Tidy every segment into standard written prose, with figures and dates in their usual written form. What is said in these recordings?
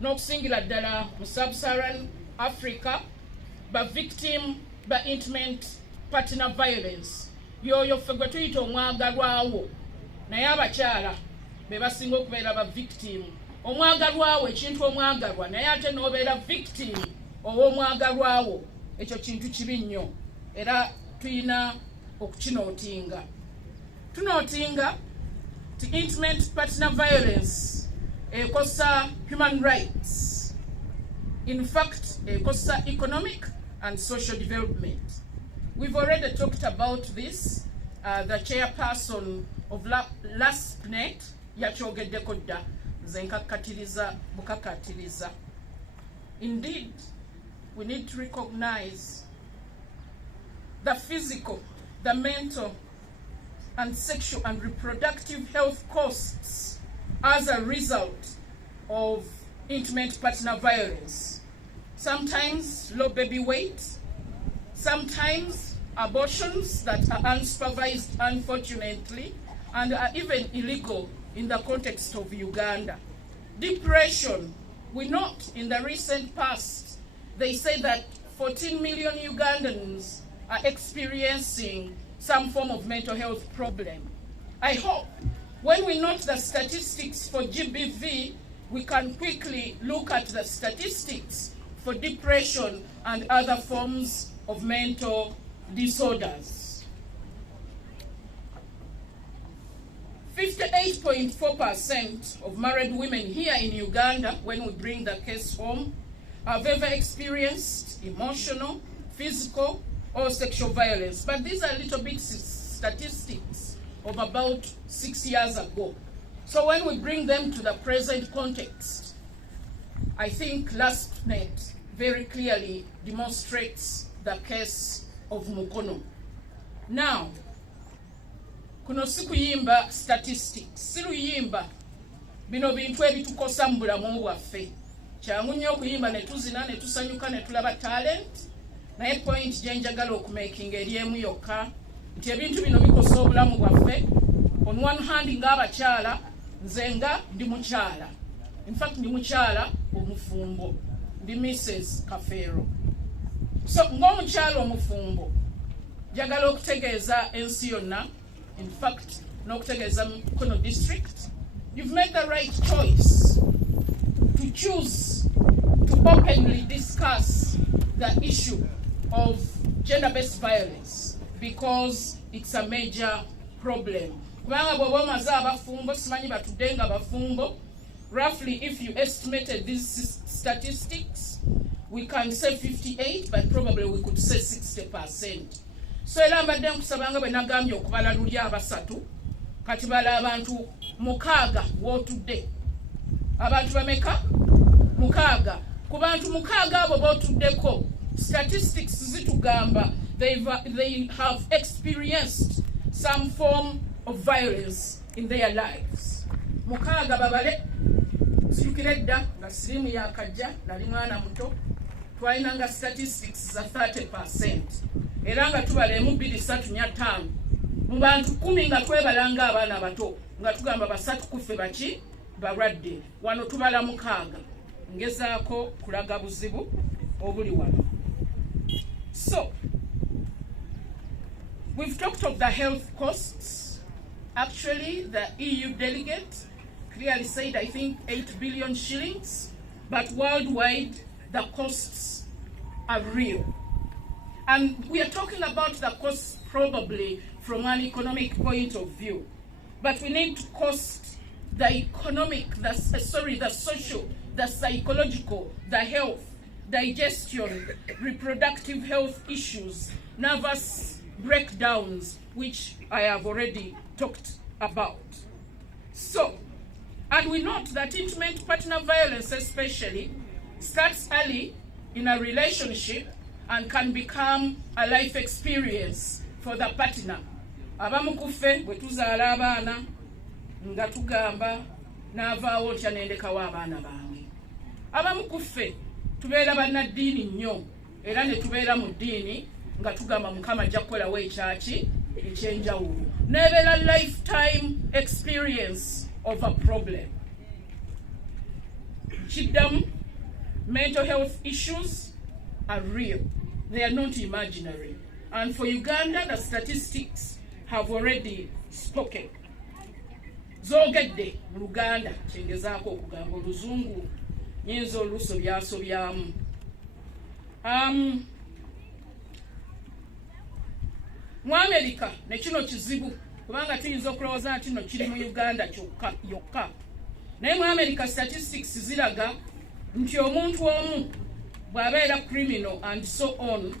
n'okusingira ddala mu sub-Saharan Africa ba victim ba intimate partner violence yoyo ffe gwe tuyita omwagalwawo naye abakyala be basinga okubeera ba victim. Omwagalwawo ekintu omwagalwa naye ate n'obeera victim ow'omwagalwawo ekyo kintu kibi nnyo era tuyina okukinootinga. Tunootinga ti intimate partner violence ekosa human rights. In fact, ekosa economic and social development. We've already talked about this. The chairperson of LASPNET yakyogeddeko dda nze nkakkatiriza bukakkatiriza. Indeed, we need to recognize the physical, the mental, and sexual and reproductive health costs as a result of intimate partner violence. Sometimes low baby weight, sometimes abortions that are unsupervised, unfortunately, and are even illegal in the context of Uganda. Depression, we note in the recent past, they say that 14 million Ugandans are experiencing some form of mental health problem. I hope when we note the statistics for GBV, we can quickly look at the statistics for depression and other forms of mental disorders. 58.4% of married women here in Uganda, when we bring the case home, have ever experienced emotional, physical, or sexual violence. But these are little bit statistics of about 6 years ago. So when we bring them to the present context, I think LASPNET very clearly demonstrates the case of Mukono. Now, kuno sikuyimba statistics, siruyimba bino bintu ebitukosa mu bulamu bwaffe. Kyangu nnyo okuyimba ne tuzina ne tusanyuka ne tulaba talent, naye point gye njagala okumakinga eri emu yokka nti ebintu bino bikosa obulamu bwaffe. On one hand ng'abakyala, nze nga ndi mukyala. In fact ndi mukyala omufumbo, ndi Mrs. Kafeero. So ng'omukyala omufumbo njagala okutegeeza ensi yonna, in fact n'okutegeeza Mukono district, you've made the right choice to choose to openly discuss the issue of gender-based violence because it's a major problem. Kubanga bw'oba omaze abafumbo, simanyi batudde nga bafumbo, roughly if you estimated these statistics, we can say 58, but probably we could say 60%. So era mbadde nkusabanga bwe nagambye okubala luli abasatu, kati bala abantu mukaaga w'otudde. Abantu bameka? Mukaaga. Ku bantu mukaaga abo b'otuddeko, statistics zitugamba they have experienced some form of violence in their lives. Mukaaga babale, sijukira edda nga sirimu yakajja nali mwana muto, twalinanga statistics za 30%. Era nga tubala emu 2, 3, 4, 5. Mu bantu 10 nga twebalanga abaana bato, nga tugamba basatu kuffe baki balwadde. Wano tubala mukaaga. Ngezaako kulaga buzibu obuli wano. So, we've talked of the health costs. Actually, the EU delegate clearly said, I think, 8 billion shillings, but worldwide, the costs are real. And we are talking about the costs probably from an economic point of view. But we need to cost the economic, the social, the psychological, the health, digestion, reproductive health issues, nervous breakdowns, which I have already talked about. So, and we note that intimate partner violence especially starts early in a relationship and can become a life experience for the partner. Abamu kuffe bwe tuzaala abaana nga tugamba n'avaawo ntya nendekawo abaana bange. Abamu kuffe tubeera bannaddiini nnyo era ne tubeera mu ddiini nga tugamba Mukama ajja kukolawo ekyaki ekyenjawulo. Nebeera lifetime experience of a problem. kiddamu, mental health issues are real. They are not imaginary. And for Uganda, the statistics have already spoken. Zoogedde mu Luganda, kyengezaako okugamba Oluzungu nyinza olusobyasobyamu. Mu America ne kino kizibu kubanga tuyinza okulowooza nti no kiri mu Uganda yokka. Naye mu America statistics ziraga nti omuntu omu bw'abeera criminal and so on,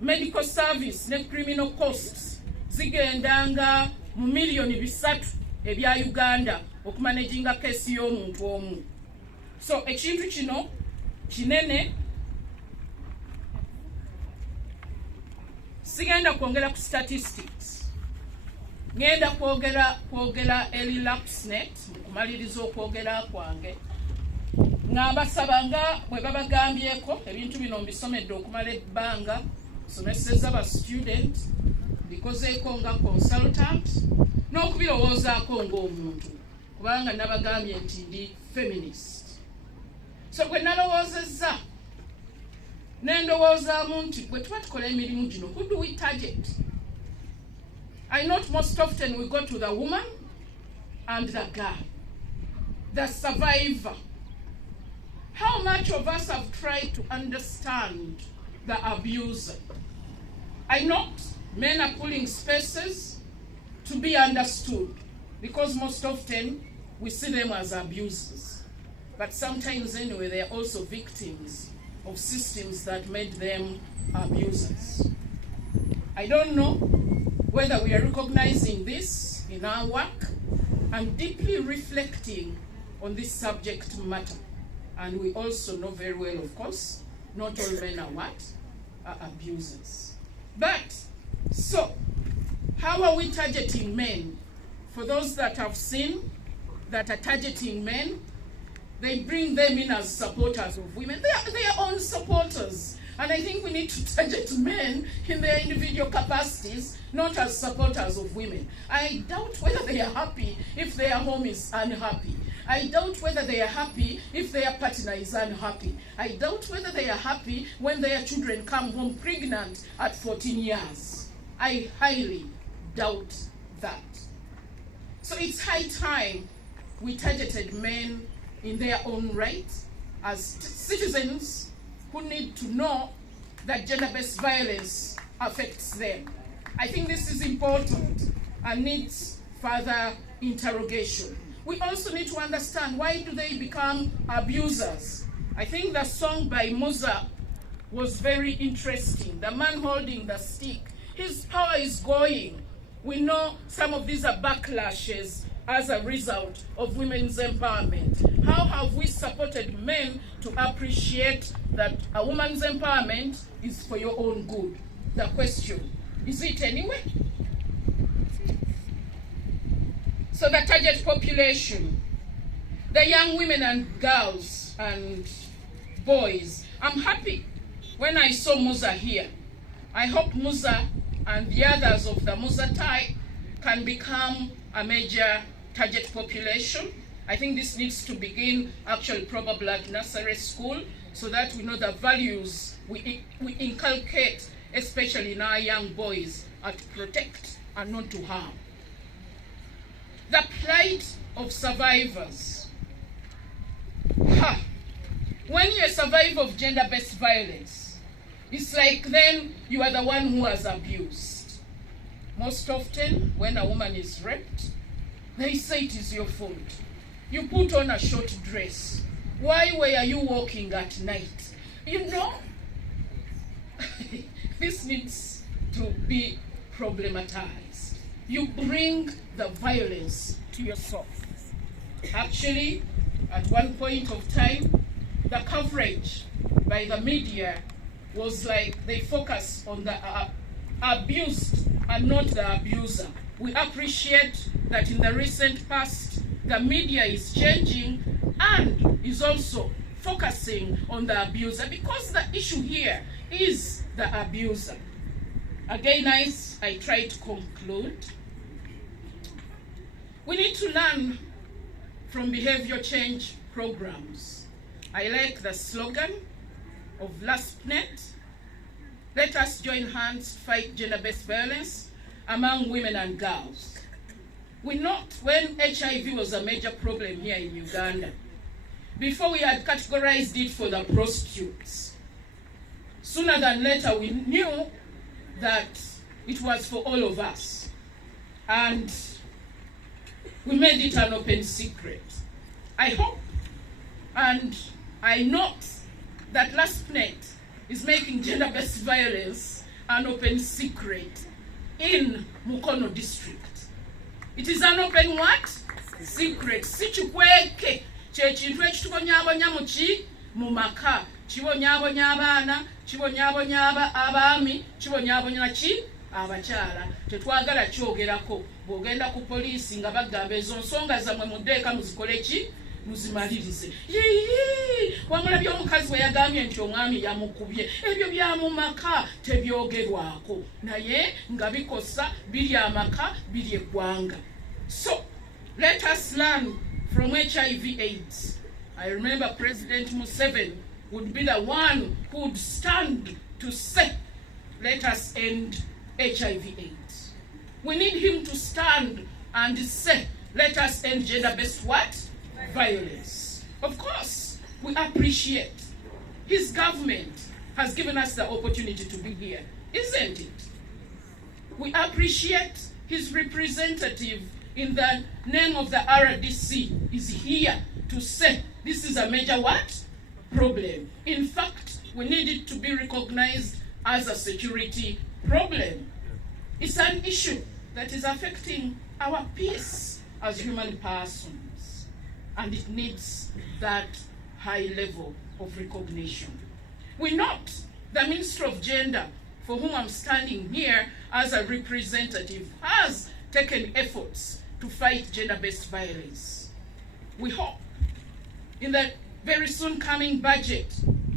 medical service ne criminal costs zigendanga mu million 3 ebya Uganda okumanaginga kesi y'omuntu omu. So ekintu kino kinene. Sigenda kwongera ku statistics. Ngenda kwogera eri LASPNET kumaliriza okwogera kwange. Ngambasabanga bwe babagambyeko ebintu bino mbisomedde okumala ebbanga, someseza ba student bikozeeko nga consultant n'okubirowoozaako ng'omuntu kubanga nabagambye nti ndi feminist. So bwe nalowoozezza nendowoozaamu nti bwe tuba tukola emirimu gino, who do we target? I note most often we go to the woman and the girl, the survivor. How much of us have tried to understand the abuser? I note men are pulling spaces to be understood because most often we see them as abusers. But sometimes anyway, they are also victims of systems that made them abusers. I don't know whether we are recognizing this in our work and deeply reflecting on this subject matter. And we also know very well, of course, not all men are what? Are abusers. But, so, how are we targeting men? For those that have seen that are targeting men, they bring them in as supporters of women. They are their own supporters. And I think we need to target men in their individual capacities, not as supporters of women. I doubt whether they are happy if their home is unhappy. I doubt whether they are happy if their partner is unhappy. I doubt whether they are happy when their children come home pregnant at 14 years. I highly doubt that. So it's high time we targeted men in their own right as citizens who need to know that gender-based violence affects them. I think this is important and needs further interrogation. We also need to understand, why do they become abusers? I think the song by Musa was very interesting. The man holding the stick, his power is going. We know some of these are backlashes as a result of women's empowerment. How have we supported men to appreciate that a woman's empowerment is for your own good? The question, is it anyway? So the target population, the young women and girls and boys. I'm happy when I saw Musa here. I hope Musa and the others of the Musa type can become a major target population. I think this needs to begin actually probably at nursery school so that we know the values we inculcate, especially in our young boys, are to protect and not to harm. The plight of survivors. When you're a survivor of gender-based violence, it's like then you are the one who has abused. Most often, when a woman is raped, they say it is your fault. You put on a short dress. Why were you walking at night? You know, this needs to be problematized. You bring the violence to yourself. Actually, at one point of time, the coverage by the media was like they focus on the abused and not the abuser. We appreciate that in the recent past, the media is changing and is also focusing on the abuser, because the issue here is the abuser. Again, as I try to conclude, we need to learn from behavior change programs. I like the slogan of LASPNET. Let us join hands to fight gender-based violence among women and girls. We note when HIV was a major problem here in Uganda, before we had categorized it for the prostitutes, sooner than later we knew that it was for all of us. And we made it an open secret. I hope and I note that LASPNET is making gender-based violence an open secret in Mukono district. It is an open what? Secret. Sichikweke. Chintu ekitukonyabonya muki mu maka. Kibonyabonya abaana, kibonyabonya abaami, kibonyabonya ki abakyala. Tetwagala kyogerako. Bw'ogenda ku poliisi nga bagamba ezo nsonga zammwe muddeeka muzikole ki? Muzimalirize. Wamulabye omukazi we yagambye nti omwami yamukubye. Ebyo bya mu maka tebyogerwako. Naye nga bikosa biri amaka biri eggwanga. So, let us learn from HIV/AIDS. I remember President Museveni would be the one who would stand to say, let us end HIV/AIDS. We need him to stand and say, let us end gender-based what? Violence. Of course, we appreciate his government has given us the opportunity to be here, isn't it? We appreciate his representative in the name of the RDC is here to say this is a major what? Problem. In fact, we need it to be recognized as a security problem. It's an issue that is affecting our peace as human persons, and it needs that high level of recognition. We note the Minister of Gender, for whom I'm standing here as a representative, has taken efforts to fight gender-based violence. We hope in the very soon coming budget,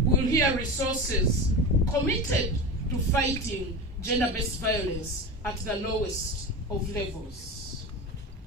we'll hear resources committed to fighting gender-based violence at the lowest of levels.